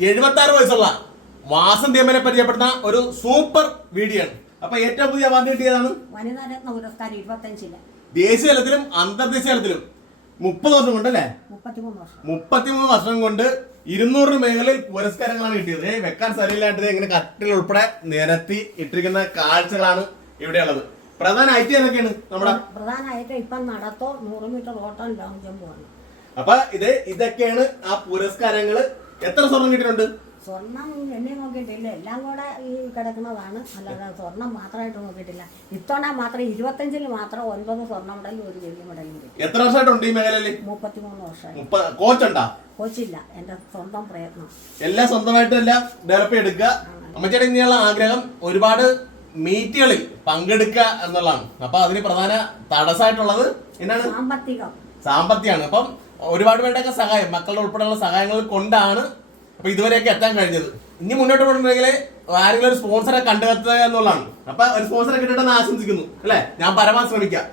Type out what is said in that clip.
76 വയസ്സുള്ള വാസന്തി അമ്മനെ പരിചയപ്പെടുന്ന ഒരു സൂപ്പർ വീഡിയോ ആണ്. അപ്പൊ ഏറ്റവും പുതിയ അവാർഡ് കിട്ടിയതാണ് വനിതാരത്ന പുരസ്കാരം 25-ല്. ദേശീയ തലത്തിലും അന്തർദേശീയ തലത്തിലും 30 വർഷം കൊണ്ടല്ലേ 33 വർഷം കൊണ്ട് 200 മേഖലയിൽ പുരസ്കാരങ്ങളാണ് കിട്ടിയത്. വെക്കാൻ സ്ഥലമില്ലാണ്ട് ഇങ്ങനെ കട്ടിൽ ഉൾപ്പെടെ നിരത്തി ഇട്ടിരിക്കുന്ന കാഴ്ചകളാണ് ഇവിടെയുള്ളത്. പ്രധാനമായിട്ട് ഏതൊക്കെയാണ് നമ്മുടെ പ്രധാനമായിട്ട് ഇപ്പം നടത്തോ 100 മീറ്റർ ഓട്ടം ലോങ് ജമ്പ് ആണ്. അപ്പൊ ഇതൊക്കെയാണ് ആ പുരസ്കാരങ്ങള്. എത്ര സ്വർണം കിട്ടിയിട്ടുണ്ട്? സ്വർണം എന്നെ നോക്കിയിട്ടില്ല, എല്ലാം കൂടെ ഈ കിടക്കുന്നതാണ്. അല്ലാതെ സ്വർണം മാത്രമായിട്ട് നോക്കിയിട്ടില്ല. ഇത്തവണ മാത്രം 25-ല് മാത്രം 9 സ്വർണ്ണ മെഡലും 1 വെള്ളി മെഡലും കിട്ടി. എത്ര വർഷമായിട്ടുണ്ട് ഈ മേഖലയിൽ? 33 വർഷമായി. കോച്ചുണ്ടാ? കോച്ചില്ല, എന്റെ സ്വന്തം പ്രയത്നം. എല്ലാം സ്വന്തമായിട്ട് എല്ലാം ഡെവലപ്പ് എടുക്കുക. അമ്മച്ചേടെ ഇനിയുള്ള ആഗ്രഹം ഒരുപാട് മീറ്റുകളിൽ പങ്കെടുക്കുക എന്നുള്ളതാണ്. അപ്പൊ അതിന് പ്രധാന തടസ്സമായിട്ടുള്ളത് എന്താണ്? സാമ്പത്തികമാണ്. അപ്പം ഒരുപാട് പേരുടെയൊക്കെ സഹായം, മക്കളുടെ ഉൾപ്പെടെയുള്ള സഹായങ്ങൾ കൊണ്ടാണ് അപ്പൊ ഇതുവരെയൊക്കെ എത്താൻ കഴിഞ്ഞത്. ഇനി മുന്നോട്ട് പോകണമെങ്കിൽ ആരെങ്കിലും ഒരു സ്പോൺസറെ കണ്ടെത്തുക എന്നുള്ളതാണ്. അപ്പൊ ഒരു സ്പോൺസറെ കിട്ടട്ടെന്ന് ആശംസിക്കുന്നു അല്ലെ. ഞാൻ പരമാവധി ശ്രമിക്കാം.